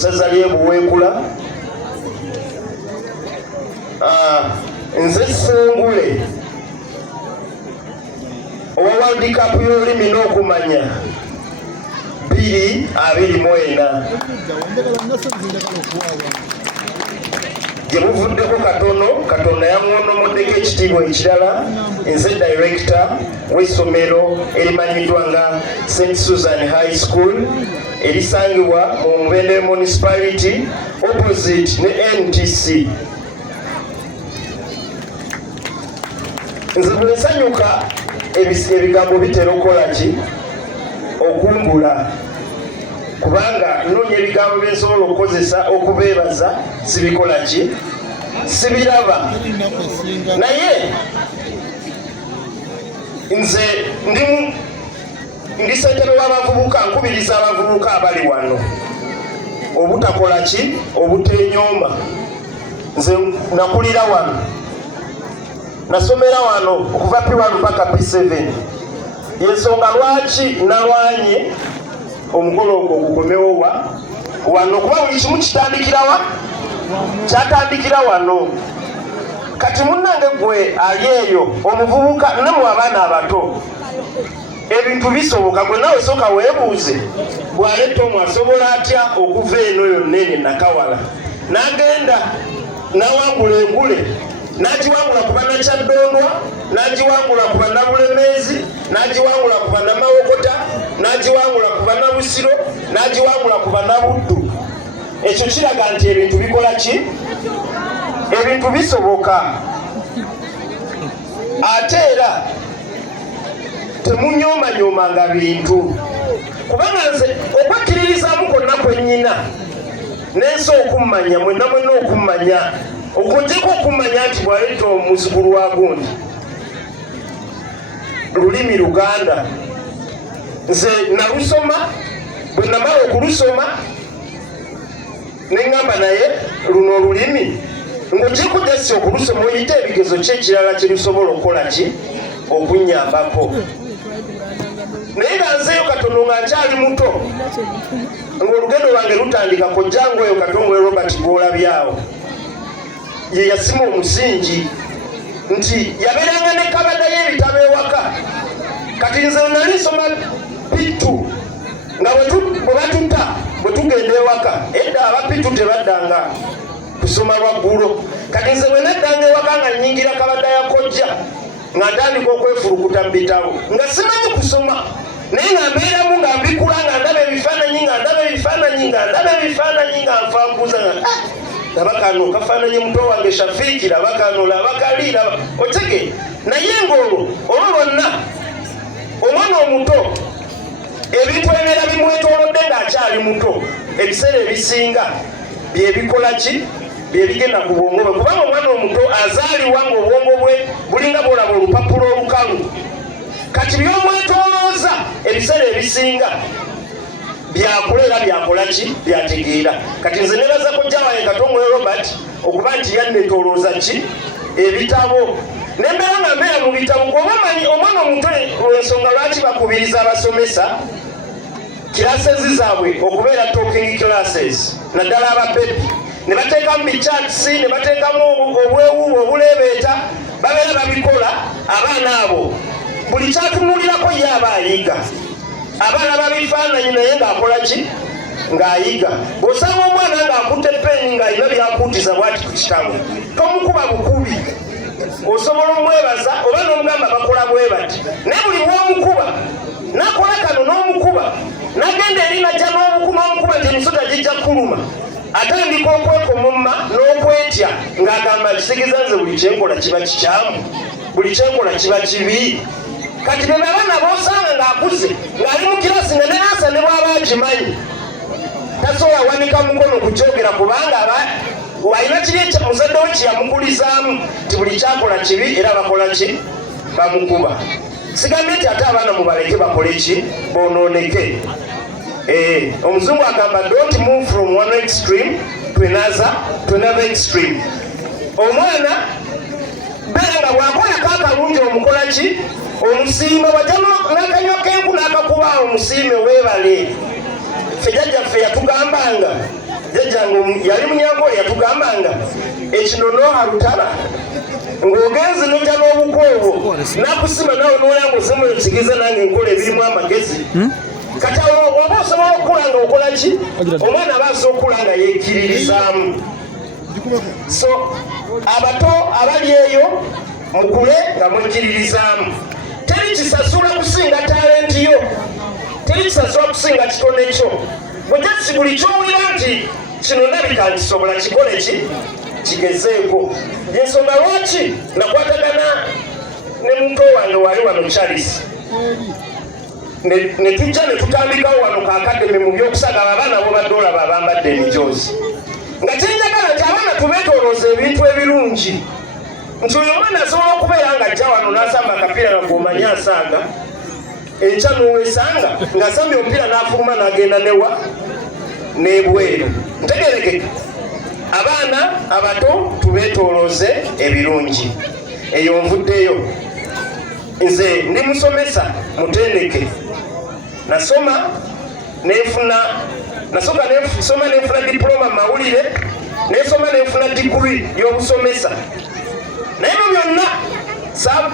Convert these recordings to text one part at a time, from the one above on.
saza ly'ebuweekula. Nze Sengule owa World Cup y'olulimi n'okumanya 2024 gye muvuddeko katono Katonda yamwonomoddeko ekitiibwa ekirala. Nze director w'essomero erimanyiddwa nga St. Susan High School erisangibwa mu Mubende Municipality opposite ne NTC. Nze bwe nsanyuka ebigambo bitera okukola ki okumbula, kubanga noonya ebigambo bye nsobola okukozesa okubeebaza sibikola ki sibiraba. Naye nze ndi ssentebe w'abavubuka nkubiriza abavubuka abali wano obutakola ki obutenyooma. Nze nakulira wano, nasomera wano okuva P1 mpaka P7. Yensonga lwaki nalwanye omukolo ogwo gukomewo wano, kuba buli kimu kyatandikira wano. Kati munnange gwe ali eyo omuvubuka ne mu abaana abato ebintu bisoboka. Gwe nawe soka weebuuze bw'aletta omw asobola atya okuva eno yonna ene nakawala n'agenda n'awangula engule, n'agiwangula ku bannakyadondwa, n'agiwangula ku bannabulemeezi, n'agiwangula ku bannamawokota, n'agiwangula ku bannabusiro, n'agiwangula ku bannabuddu. Ekyo kiraga nti ebintu bikola ki? Ebintu bisoboka. Ate era temunyoomanyomanga bintu, kubanga nze okwekkiririzaamu konna kwennyina n'ensi okummanya, mwenna okummanya, okunjeko okumanya nti bw'aleeta omuzukulu wa gundi lulimi Luganda. Nze nalusoma, bwe namala okulusoma ne ŋŋamba naye luno olulimi ng'okikujja si okulusoma oyita ebigezo ki ekirala kye lusobola okukola ki okunnyambako. Naye nga nzeeyo katono nga nkyali muto, ng'olugendo lwange lutandika kojjangu eyo Katongo Robert gw'olabyawo ye yasima omusingi nti yabeeranga ne kabada y'ebitabo ewaka. Kati nze nali nsoma Pitu nga bwe batutta bwe tugenda ewaka. Edda abapitu tebaddanga kusoma lwaggulo. Kati nze bwe naddanga ewaka nga nnyingira kabada ya kojja nga ntandika okwefulukuta mu bitabo nga simanyi kusoma, naye nga mbeeramu nga mbikula nga ndaba ebifaananyi nga nfanguza nga laba kano kafaananye muto wange Shafiiki, laba kano laba kali laba otege. Naye ng'olwo lwonna omwana omuto ebintu ebibeera bimwetoolodde ng'akyali muto ebiseera ebisinga byebikola ki byebigenda ku bwongo bwe, kubanga omwana omuto azaalibwa ng'obwongo bwe bulinga bwolaba olupapulo olukalu. Kati by'omwetoolooza ebiseera ebisinga byakula era byakola ki byategeera. Kati nze nebaza kojja wange Katongo Robert okuba nti yanneetoolooza ki ebitabo, nembeera nga mbeera mu bitabo. Ng'oba omanyi omwana omuto ensonga lwaki bakubiriza abasomesa kilasezi zaabwe okubeera talking classes, naddala ababebi ne bateekamu bicharts ne bateekamu obwewuubu obuleebeeta, babeera babikola. Abaana abo buli kyatunuulirako ye aba ayiga, abaana babifaananyi naye ng'akola ki ng'ayiga. Bw'osanga omwana ng'akutte peeni ng'alina byakuutiza bw'ati ku kitabo, tomukuba bukubi, osobola omwebaza oba n'omugamba bakola bwe bati. Naye buli bw'omukuba n'akola kano n'omukuba n'agenda eri najja n'omukuba nti emisota gijja kuluma, atandika okwekomomma n'okwetya ng'agamba kitegeeza nze buli kyenkola kiba kikyamu, buli kyenkola kiba kibi. Kati be baana b'osanga ng'akuze ng'ali mu kirasi nga nenaasa ne bw'aba akimanyi tasobola wanika mukono kukyogera, kubanga alina kiri muzadde we kyeyamukulizaamu nti buli kyakola kibi era bakola ki bamukuba. Sigambye nti ate abaana mubaleke bakole ki bonooneke. Omuzungu agamba don't move from one extreme to another extreme. Omwana beera nga bw'akolako akalungi omukola ki omusiime, wajjamo n'akanywa k'enku n'akakuba omusiime weebale. Ffe jjajjaffe yatugambanga jangu yali Munyankole yatugambanga ekinono harutala ng'ogenzi n'ojja n'obukwobo nakusima nawe n'oyanga osemu ekigiza nange nkola ebirimu amagezi kati oba osobola okukula nga okola ki omwana aba asobola okukula nga yekkiririzaamu so abato abali eyo mukule nga mwekkiririzaamu teri kisasula kusinga talenti yo teri kisasula kusinga kitone kyo bwejasi buli kyowulira nti kino nabika nkisobola kikole ki kigezeeko yensonga lwaki nakwatagana ne muto wange wali wano Charles ne tujja ne tutandikawo wano ka akademi mu byokusaga abaana bo badde olaba abambadde emijoozi nga kyenjagala nti abaana tubeetoolooza ebintu ebirungi nti oyo omwana asobola okubeera nga ajja wano n'asamba akapiira nga gwomanyi asaaga enkya n'owesanga ng'asambye omupiira n'afuluma n'agenda newa n'ebweru ntegerekeka abaana abato tubeetoolooze ebirungi eyo nvuddeyo nze ndi musomesa mutendeke nasoma nefuna diploma mu mawulire nesoma nefuna diguri y'obusomesa naye mu byonna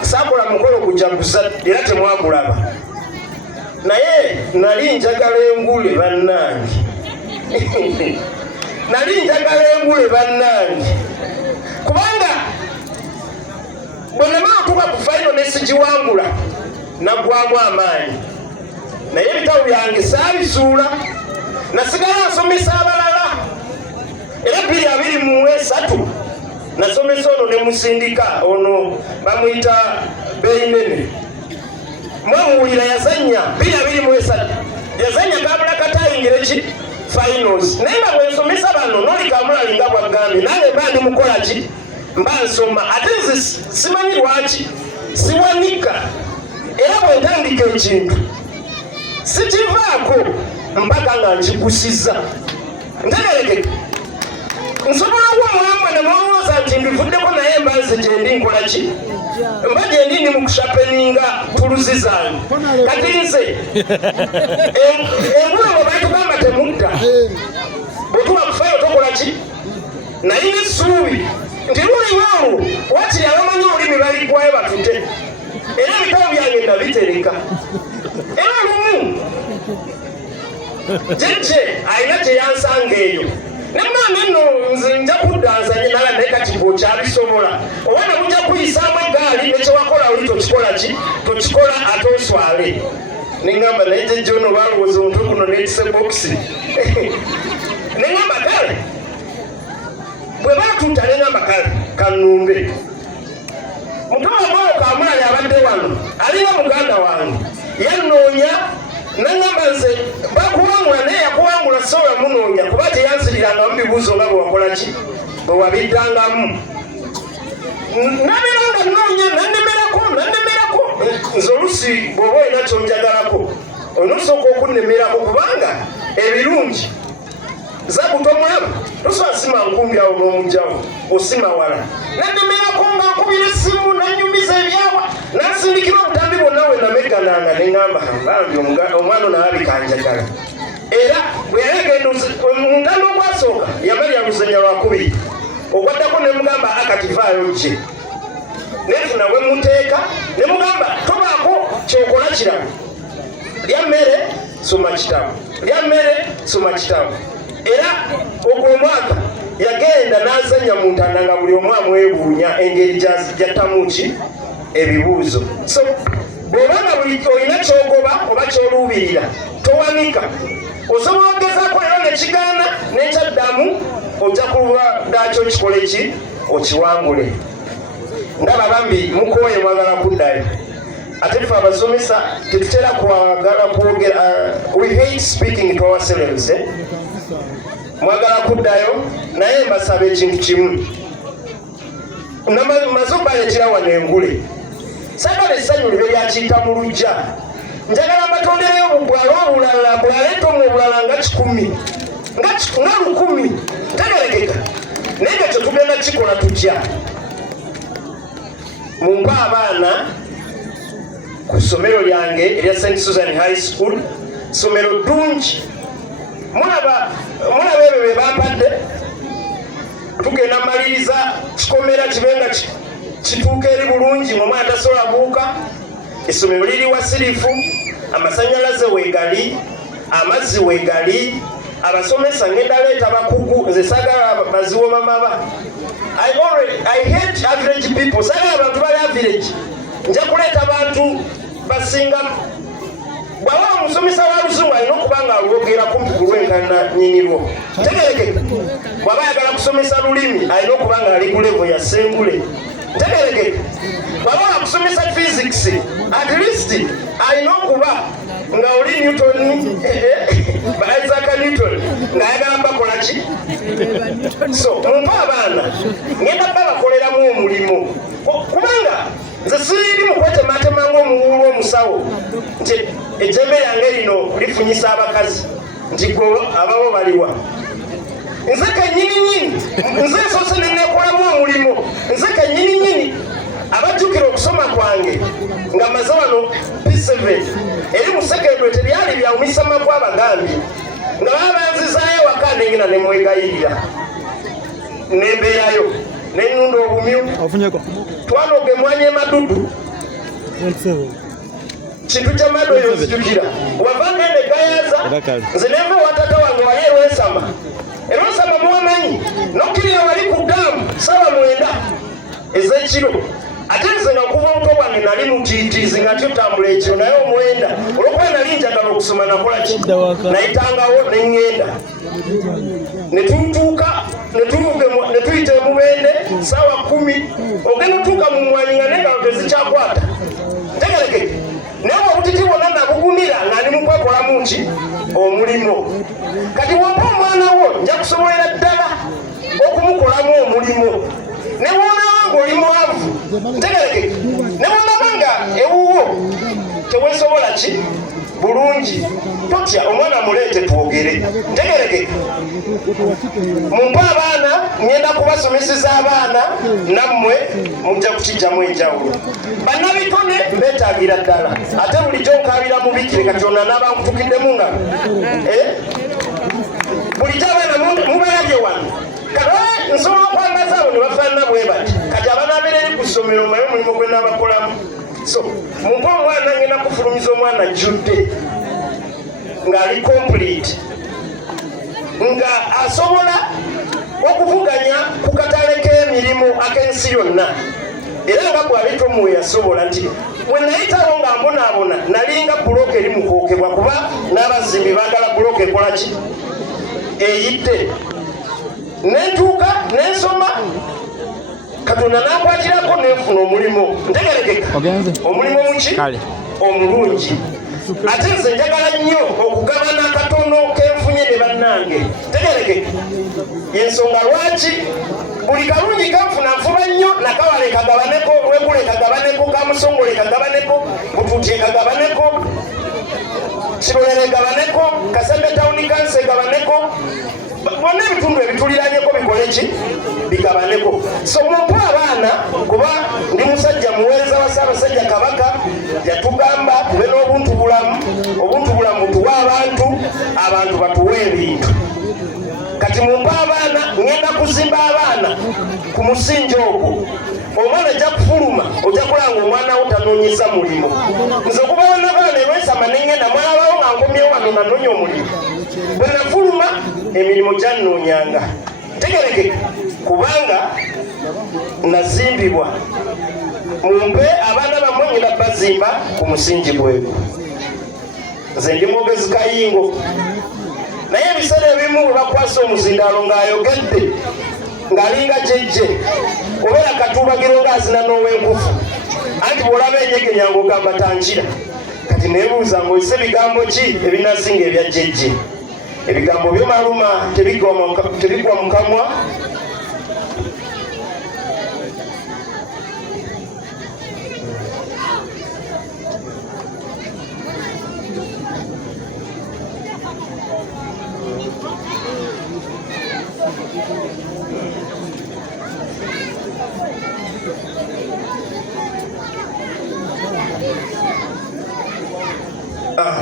saakola mukolo kujaguza era temwagulaba naye nali njagala engule bannange kubanga bwe namala okuba ku faino nesigiwangula naggwamu amaanyi naye ebitabo byange saabisuula nasigala nsomesa abalala era 2023 nasomesa ono ne musindika ono bamuyita Beinene mwamuwulira yazanya 2023 yazanya kabula katayingira ki finals naye nga bwensomesa bano noli kamulali nga bwagambye nange mba ndi mukola ki mba nsoma ate nze simanyi lwaki siwanika era bwe ntandika ekintu sikivaako mpaka nga nkigusiza ntegerekeka nsobola okuba mulamba ne mwolowooza nti mbivuddeko naye mba nze gyendi nkola ki mba gyendi ndi mu kushapeninga tuluzi zange kati nze engula bwe baitugamba temutta bwe tuba kufayo tokola ki nalina essuubi nti luliwaawo wakiri abamanyi olulimi baligwayo batute era ebitabo byange nabitereka era lumu jeje alina kyeyansanga eyo nemana eno nze nja kuddanzanye nala naye kati bwokyabisobola oba nabujja kuyisaamu egaali nekyewakola oli tokikola ki tokikola ate oswale neŋŋamba naye jejje ono balowooza omutwe guno neetise bokisi neŋŋamba kale bwe batuuta neŋŋamba kale kanumbe mutowa mwawo kamulali abadde wano alina muganda wange yanoonya neŋŋamba nze bakuwangula naye yakuwangula sobola munoonya kuba teyanziriranga mu bibuuzo nga bwe wakola ki bwe wabiddangamu nabeera nga nnoonya nannemerako nze olusi bw'oba olina kyonjagalako onosooka okunnemerako kubanga ebirungi zabuto mulaba tosobola sima nkumbi awo n'omugyawo osima wala nannemerako nga nkubira essimu nanyumiza ebyawa nansindikira obutambi bwonna we namegananga neŋŋamba bambi omwana naabikanjagala era bwe yali agenda mutanda ogwasooka yamalira luzanya lwakubiri ogwaddako nemugamba akativaayo gye nefuna bwe muteeka nemugamba tobaako kyokola kirala lya mmere soma kitabo lya mmere soma kitabo era ogwo omwaka yagenda n'azanya mu ntanda nga buli omu amwebuunya engeri gyatamuki ebibuuzo so bw'obanga olina kyogoba oba kyoluubirira towanika osobola okugezaako era nekigaana nekyaddamu ojja kuba dakyo kikole ki okiwangule ndaba bambi mukooye mwagala kuddayo ate tufe abasomesa tetutera kwagala kwogera we hate speaking to ourselves mwagala kuddayo naye mbasaba ekintu kimu maze okubaletera wano engule sagala essanyu libe lyakiyita mu lujja njagala mbatondereyo obubwala obulala bwaleeta omu obulala nga 10 nga 10 tegerekeka naye nga kyetugenda kikola tutya mumpa abaana ku ssomero lyange erya St. Susan High School ssomero ddungi mulaba ebyo bye bampadde kituuka eri bulungi ng'omwana tasobola buuka, essomero liri wasirifu, amasanyalaze weegali, amazzi weegali, abasomesa ngenda leeta bakugu, nze saagala baziwoma maba. I hate average people. Saagala abantu bali average. Nja kuleeta abantu basinga. Bw'aba omusomesa wa luzungu alina okuba nga alwogera kumpi ku lwenkana nnyinirwo. Tegerekeka. Bw'aba ayagala kusomesa lulimi alina okuba nga ali ku levo ya ssengule. Tegerekeka. Bw'aba akusomesa physics at least alina okuba nga oli Newton, Isaac Newton, ng'ayagala bakola ki? So mumpe abaana ngenda babakoleramu omulimu, kubanga nze siri mu kwetematema ng'omuwuulu omusawo nti ejjembe lyange lino lifunyisa abakazi nti gwe ababo baliwa. Nze kennyini nze nsoose ne neekolamu omulimu, nze kennyini abajjukira okusoma kwange nga maze wano P7 eri mu sekendule tebyali byawumisa abagambi nga baba banzizaayo waka nengenda ne mwegayirira nembeerayo nenunda obumyu twanoge mwanya emadudu kintu kya madoyo nzijukira wava ngende gayaza nze neva watata wange wali erwensama muwamanyi nokkirira wali ku damu 9 ez'ekiro. Ate nze nga kuva omuto bwange nali mutiitiizi nga tutambula ekiro naye omwenda olwokuba nali njagala okusoma nakola ki nayitangawo neŋŋenda ne tutuuka ne tuyita emubende saawa 10 ogenda otuuka mu mwanyi nga n'engalo tezikyakwata. Tegerekeke naye obutiti bwonna nabugumira nga ndi mu kwekolamu ki omulimu. Kati wampa omwana wo nja kusobolera ddala okumukolamu omulimu. Ne bw'onawo ng'oli mwavu tegerekeke, ne bw'onaba nga ewuwo teweesobola ki bulungi totya omwana muleete twogere. Tegerekeke mumpe abaana ngenda kubasomeseza abaana nammwe mujja kukijjamu enjawulo. Bannabitone mbeetaagira ddala ate bulijjo nkaabira mubikire kati ona n'abankutukiddemu nga bulijjo abaana mubalabye wano nsobola okwangazaabo ne bafaanana bwe bati kati abanaabera eri ku ssomero omaye omulimu gwe naabakolamu. So mumpe omwana ngenda kufulumiza omwana ajjudde ng'ali complete nga asobola okuvuganya ku katale k'emirimu ak'ensi yonna era nga bw'ali tomu yasobola nti bwe nayitawo nga mbonaabona nalinga bulooka eri mukookebwa kuba n'abazimbi baagala bulooka ekola ki eyidde. Nentuuka nensoma Katonda nankwatirako nenfuna omulimu. Ntegerekeka omulimu muki omulungi. Ate nze njagala nnyo okugabana akatono kenfunye ne bannange. Tegerekeka yensonga lwaki buli kalungi kanfuna nfuba nnyo nakawale kagabaneko, Lwegule kagabaneko, Kamusongole kagabaneko, Butuuti kagabaneko, Kirolere gabaneko, Kasembe Town Council gabaneko, bonna ebitundu ebituliranyeko bikole ki bigabaneko. So mumpe abaana kuba ndi musajja muweereza wa Ssaabasajja Kabaka yatugamba tube n'obuntubulamu, obuntubulamu tuwe abantu batuwe ebintu. Kati mumpe abaana ngenda kuzimba abaana ku musingi ogwo. Omwana ajja kufuluma ojja kulanga omwana wo tanoonyeza mulimu. Nze okubawo n'abaana erwensama nengenda mwalabawo nga nkomyewo wano nanoonya omulimu. Bwe nafuluma emirimu gyannoonyanga. Tegerekeka kubanga nazimbibwa. Mumpe abaana bammwe ngenda bazimba ku musingi gwegwo. Nze ndi mwogezi kayingo naye ebiseera ebimu bwe bakwasa omuzindaalo ng'ayogedde ng'alinga jjejje obeera katuubagiro ng'azina n'ow'enkufu anti bw'olaba enyegenya ng'ogamba tankira. Kati neebuuza ng'oyise ebigambo ki ebinasinga ebya jjejje? Ebigambo byomaluma tebigwa mu kamwa.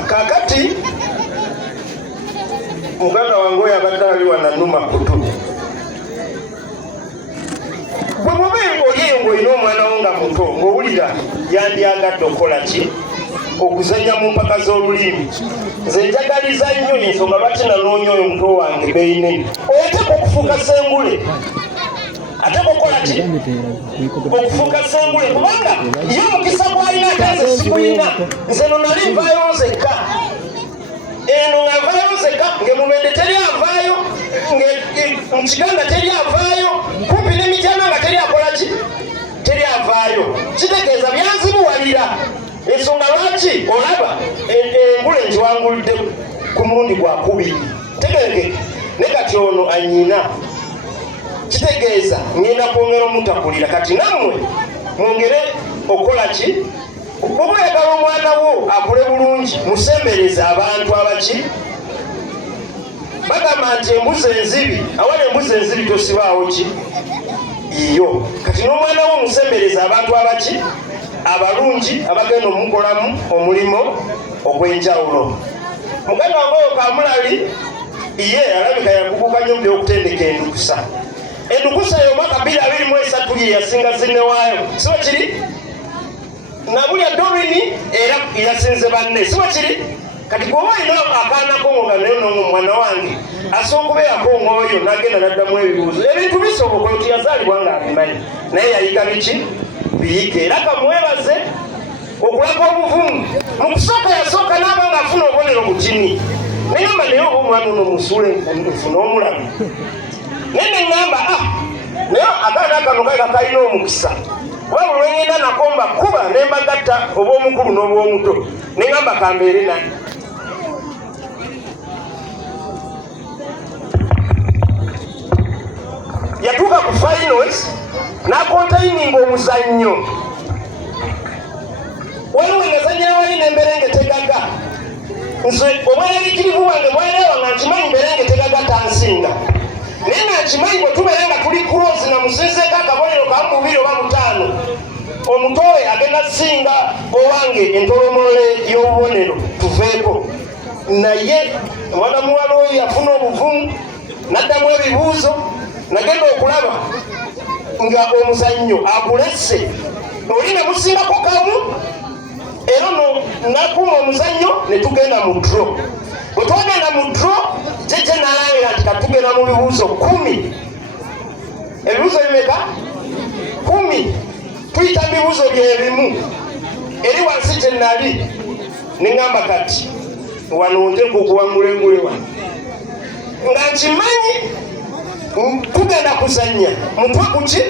Kakati muganda wange oyo abadde ali wananuma kutu bwe muba oli ng'olina omwana wo nga muto ng'owulira yandyagadde okola ki okuzanya mu mpaka z'olulimi. Nze njagaliza nnyo ensonga lwaki nanoonya oyo muto wange beyinene oyateeka okufuuka sengule ateeka okukola ki okufuuka sengule kubanga ye omukisa gw'alina ate nze sigulina. nze no nali nvaayo nzekka eno nga nvaayo nzekka ng'emubende teri avaayo mukiganda teri avaayo kumpi n'emityana nga teri akola ki teri avaayo. Kitegeeza byanzibuwalira ensonga lwaki olaba engule ngiwangulidde ku mulundi gwakubiri tegereke ne kati ono anyina. Kitegeeza ngenda kwongera omutakulira kati nammwe mwongere okukola ki oba oyagala omwana wo akule bulungi musembereza abantu abaki bagamba nti embuzi enzibi awali embuzi enzibi tosibaawo ki iyo kati n'omwana wo musembereza abantu abaki abalungi abagenda omukolamu omulimu ogw'enjawulo. Muganda wange oyo Kamulali ye alabika yakuguka nnyo by'okutendeka endukusa. Endukusa eyo mwaka 2023 ye yasinga zinnewaayo siba kiri nabulya Dorini era yasinze banne siba kiri. Kati gwoba olina akaanako nga naye n'omwana wange asooka okubeerako ng'oyo n'agenda n'addamu ebibuuzo ebintu bisoboka oti yazaalibwa ng'abimanyi naye yayiga biki biyike era kamwebaze okulaga obuvumu. Mu kusooka yasooka n'aba ng'afuna obubonero butini neŋamba naye oba omwana ono musuule nfuna omulamu naye neŋŋamba naye akaana kano kaika kalina omukisa kuba buli lwengenda nakomba kuba ne mbagatta obw'omukulu n'obw'omuto neŋŋamba kambeere nani. Yatuuka ku finals n'akontaininga omuzannyo waliwo ngazannyira wali n'emberengetegaga nze obwerabikirivu bwange bwaleewa nga nkimanyi mberengetegaga tansinga naye nga nkimanyi bwe tubeera nga tuli kulozi na musinzeeko akabonero kamu 2 oba 5 omutowe agenda singa owange entolomole y'obubonero tuveeko naye omwana muwala oyo yafuna obuvumu n'addamu ebibuuzo nagenda okulaba nga omuzannyo akulesse oli ne musingako kamu era nakuuma omuzannyo ne tugenda mu dro. Bwe twagenda mu dro jeje n'alangira nti katugenda mu bibuuzo 10. Ebibuuzo bimeka 10 tuyita mu bibuuzo byebimu eri wansi gye nali neŋŋamba kati wano nteeka okuwangula engule wano nga nkimanyi tugenda kuzannya mutwe kuki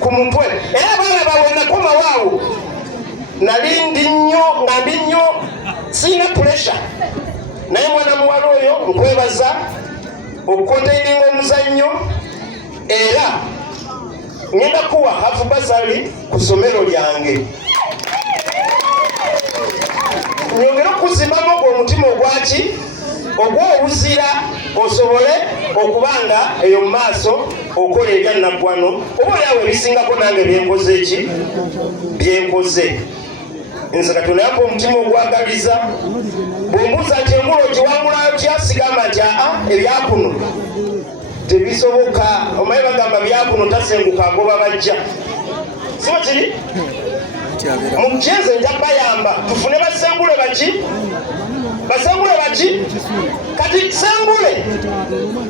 ku mutwe era abaana bawe nakoma waawo nali ndi nnyo siina puresha naye mwana muwala oyo nkwebaza okukontaininga omuzannyo era ngenda kuwa hafu basali ku ssomero lyange nyongera okuzimamu ogw'omutima ogwaki ogw'obuzira osobole okubanga eyo mu maaso okola ebyannaggwano oba oliawo ebisingako nange byenkoze ki byenkoze. Nze Katonda yampa omutima ogwagaliza bwembuuza nti engulu ogiwangulayo kyasigamba nti ebyakuno tebisoboka omanyi bagamba byakuno tasenguka agoba bajja siba kiri mu kyenze nja bayamba tufune basengule baki kati sengule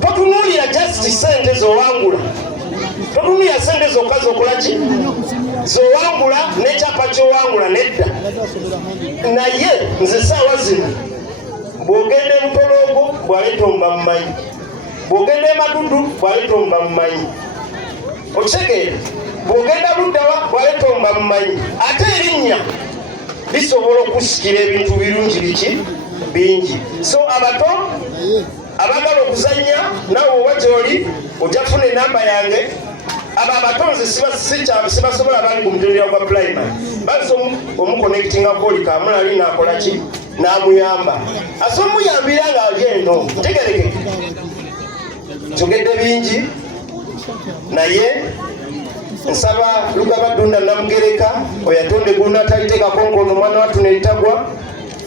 totunuulira just sente zowangula totunuulira sente zokka zokola ki zowangula nekyapa kyowangula nedda naye nze saawa zino bw'ogenda emutoloogo bwaleeta omuba mumanyi bw'ogenda emadudu bwaleeta omuba mumanyi okitegeera bw'ogenda luddawa bwaleeta omuba mumanyi ate erinnya lisobola okusikira ebintu birungi biki bingi. So abato abagala okuzannya nawe oba gy'oli ojja kufuna enamba yange abo abatonzi sibasobola bali ku mutendera gwa primary baza omuconnectinga boli Kamulali naakola ki n'amuyamba ase omuyambira nga ali eno tegereke kyogedde bingi naye nsaba Lugaba Dunda Namugereka oyatonde gonna ataliteekako nkono omwana wattu neritagwa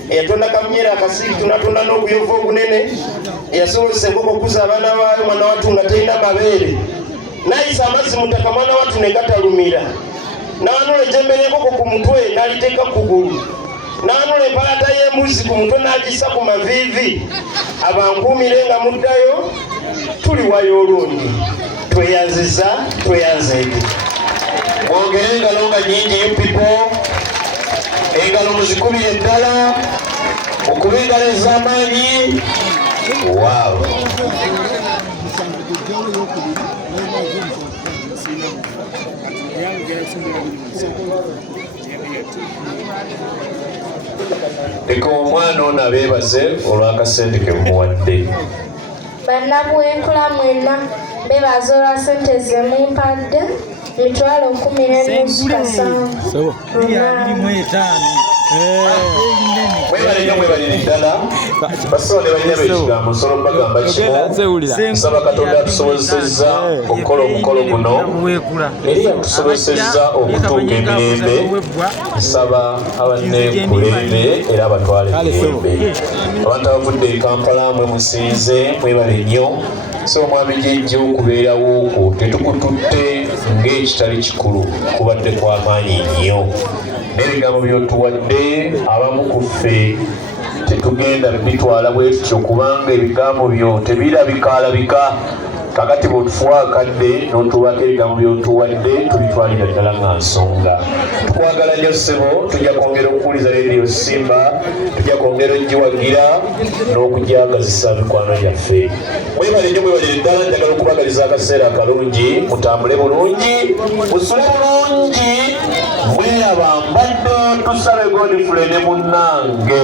eyatonda Kamunyera akasiitu natonda n'obuyovu obunene eyasobozesa enkoko okuza abaana baayo mwana wattu nga talina mabeere nayisa amazzi mutaka mwana watu ne gatalumira n'anula ejjembe ly'enkoko ku mutwe n'aliteeka kugulu n'anula empalata y'embuzi ku mutwe n'agissa ku maviivi abankuumire nga muddayo tuliwayo olundi tweyanziza tweyanzeege mwongere engalo nga nyingi you people engalo muzikubire eddala okuba engalo ez'amaanyi waawo leka omwana ono abeebaze olw'akasente ke mumuwadde. Bannabuwenkula mwenna beebaza olwa ssente ze mumpadde mitwalo 10,500. Mwebale nnyo mwebalire ddala basawo ne balina b'ekigambo nsolo bagamba kimu nsaba Katonda atusobozesezza okukola omukolo guno eri yatusobozesezza okutuuka emirembe nsaba abanneekulembere era abatwala emirembe abantu abavudde e Kampala mwe musinze mwebale nnyo so omwami jjejja okubeerawo okwo tetukututte ng'ekitali kikulu kubadde kw'amaanyi nnyo n'ebigambo byotuwadde abamu ku ffe tetugenda bitwala bwe tutyo kubanga ebigambo byo tebirabikaalabika kakati bw'otufuwa akadde n'otuwako ebigambo byotuwadde tubitwalira ddala nga nsonga. Tukwagala nnyo ssebo, tujja kwongera okuwuliza leediyo Simba, tujja kwongera ogiwagira n'okujagazisa mikwano gyaffe. Mwebale nnyo mwebalire ddala, njagala okubagaliza akaseera akalungi, mutambule bulungi, musule bulungi, mweraba mbadde tusabe Godfrey ne munnange.